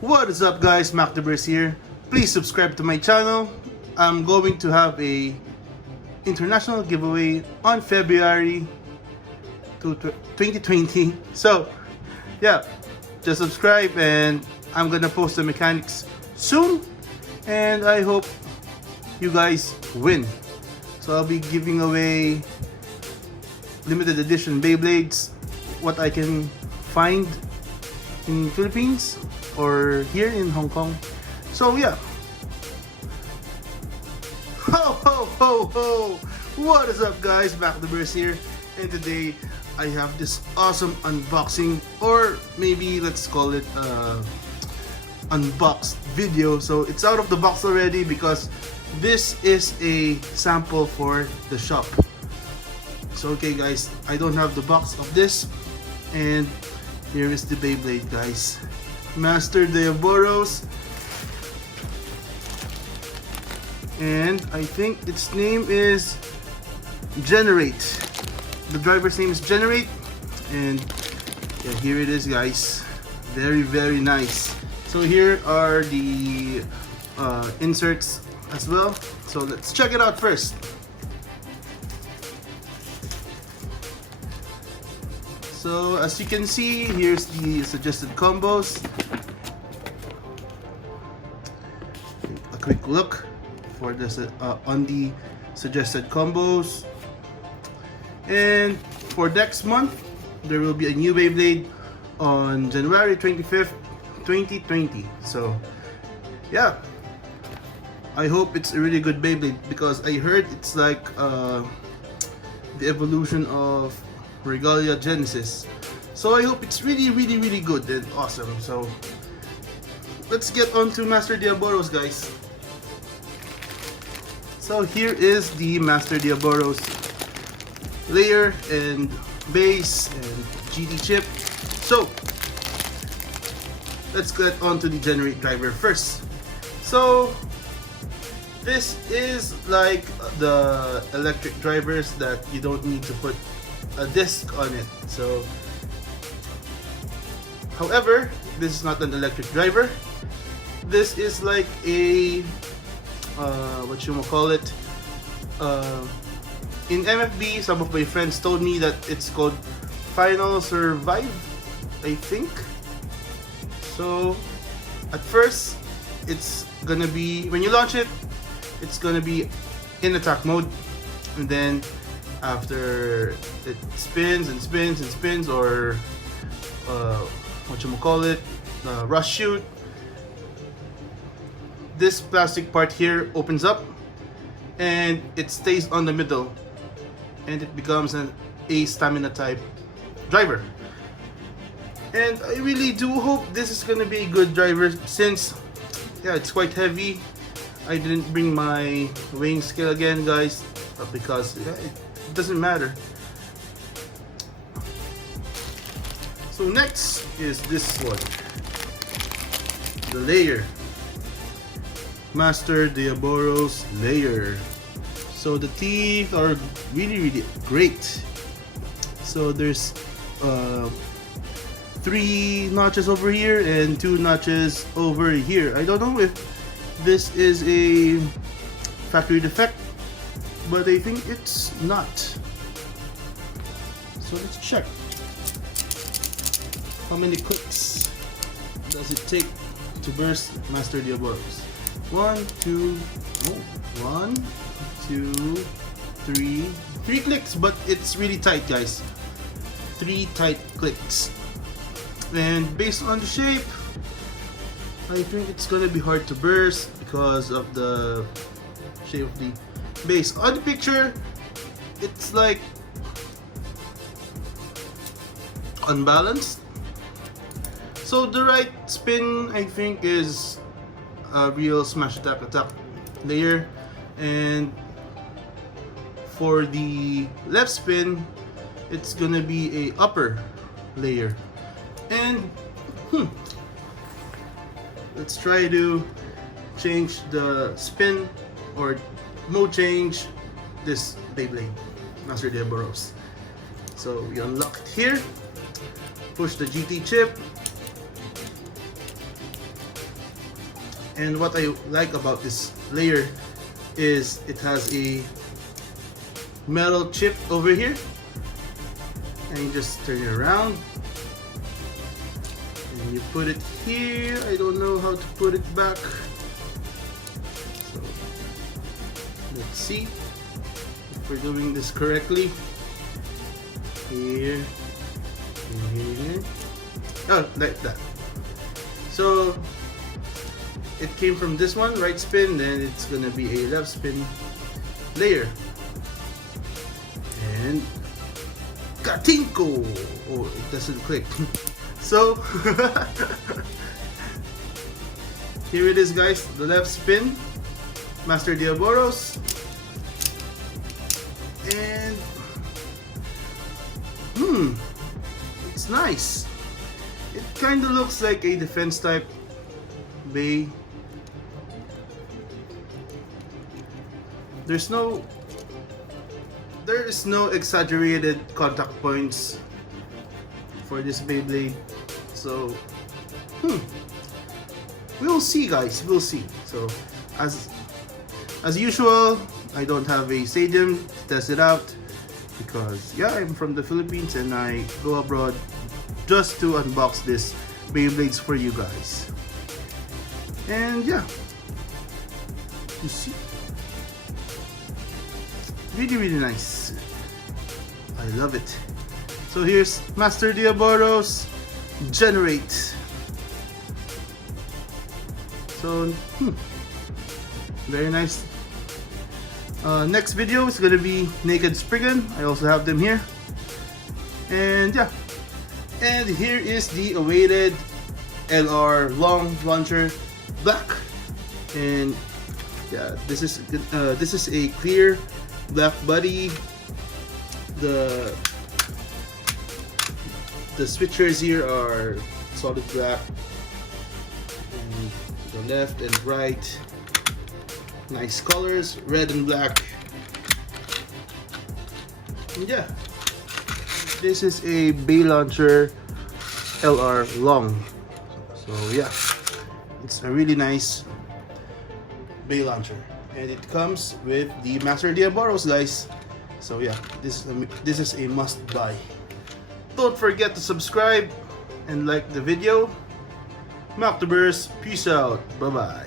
What is up guys, Mac the Burst here. Please subscribe to my channel. I'm going to have a international giveaway on February 2020. So yeah, just subscribe and I'm gonna post the mechanics soon and I hope you guys win. So I'll be giving away limited edition Beyblades, what I can find in Philippines or here in Hong Kong. So yeah. Ho ho ho ho! What is up guys, Mac the Burst here, and today I have this awesome unboxing, or maybe let's call it unboxed video. So it's out of the box already because this is a sample for the shop. So okay guys, I don't have the box of this, and here is the Beyblade guys. Master Diabolos, and I think its name is Generate. The driver's name is Generate, and yeah, here it is guys. Very nice. So here are the inserts as well, so let's check it out first. So as you can see, here's the suggested combos. A quick look for this on the suggested combos. And for next month, there will be a new Beyblade on January 25th, 2020. So yeah, I hope it's a really good Beyblade because I heard it's like the evolution of Regalia Genesis. So I hope it's really good and awesome. So let's get on to Master Diabolos guys. So here is the Master Diabolos layer and base and GT chip. So let's get on to the Generate driver first. So this is like the electric drivers that you don't need to put a disc on it. So however, this is not an electric driver. This is like a what you call it, in MFB. Some of my friends told me that it's called Final Survive, I think. So at first it's gonna be, when you launch it, it's gonna be in attack mode, and then after it spins and spins and spins, or what you call it, rush shoot, this plastic part here opens up and it stays on the middle and it becomes a stamina type driver. And I really do hope this is gonna be a good driver since yeah, it's quite heavy. I didn't bring my weighing scale again guys because yeah, it doesn't matter. So next is this one, the layer, Master Diabolos layer. So the teeth are really great. So there's 3 notches over here and 2 notches over here. I don't know if this is a factory defect, but I think it's not. So let's check. How many clicks does it take to burst Master Diabolos? 1, 2, 1, 2, 3. 3 clicks, but it's really tight guys. 3 tight clicks. And based on the shape, I think it's gonna be hard to burst because of the shape of the base. On the picture, it's like unbalanced. So the right spin, I think, is a real smash attack layer, and for the left spin, it's gonna be a upper layer. And let's try to change the spin or mode change this Beyblade Master Diabolos. So we unlock it here, push the GT chip, And what I like about this layer is it has a metal chip over here, and you just turn it around and you put it here. I don't know how to put it back, so let's see if we're doing this correctly. Here, here. Oh, like that. So it came from this one, right spin, then it's gonna be a left spin layer. And Katinko! Oh, it doesn't click. So here it is, guys, the left spin, Master Diabolos. And it's nice. It kind of looks like a defense type Bay. There is no exaggerated contact points for this Beyblade, so we'll see, guys. We'll see. So as usual, I don't have a stadium to test it out because yeah, I'm from the Philippines and I go abroad just to unbox this Beyblades for you guys. And yeah, you see, really nice. I love it. So here's Master Diabolos Generate. So very nice. Next video is gonna be Naked Spriggan. I also have them here. And yeah, and here is the awaited LR long launcher black. And yeah, this is a clear black body. The switchers here are solid black, and the left and right, nice colors, red and black. And yeah, this is a Bay launcher LR long. So yeah, it's a really nice Bay launcher, and it comes with the Master Diabolos, guys. So yeah, this is a must buy. Don't forget to subscribe and like the video. Mac the Burst, peace out, bye bye.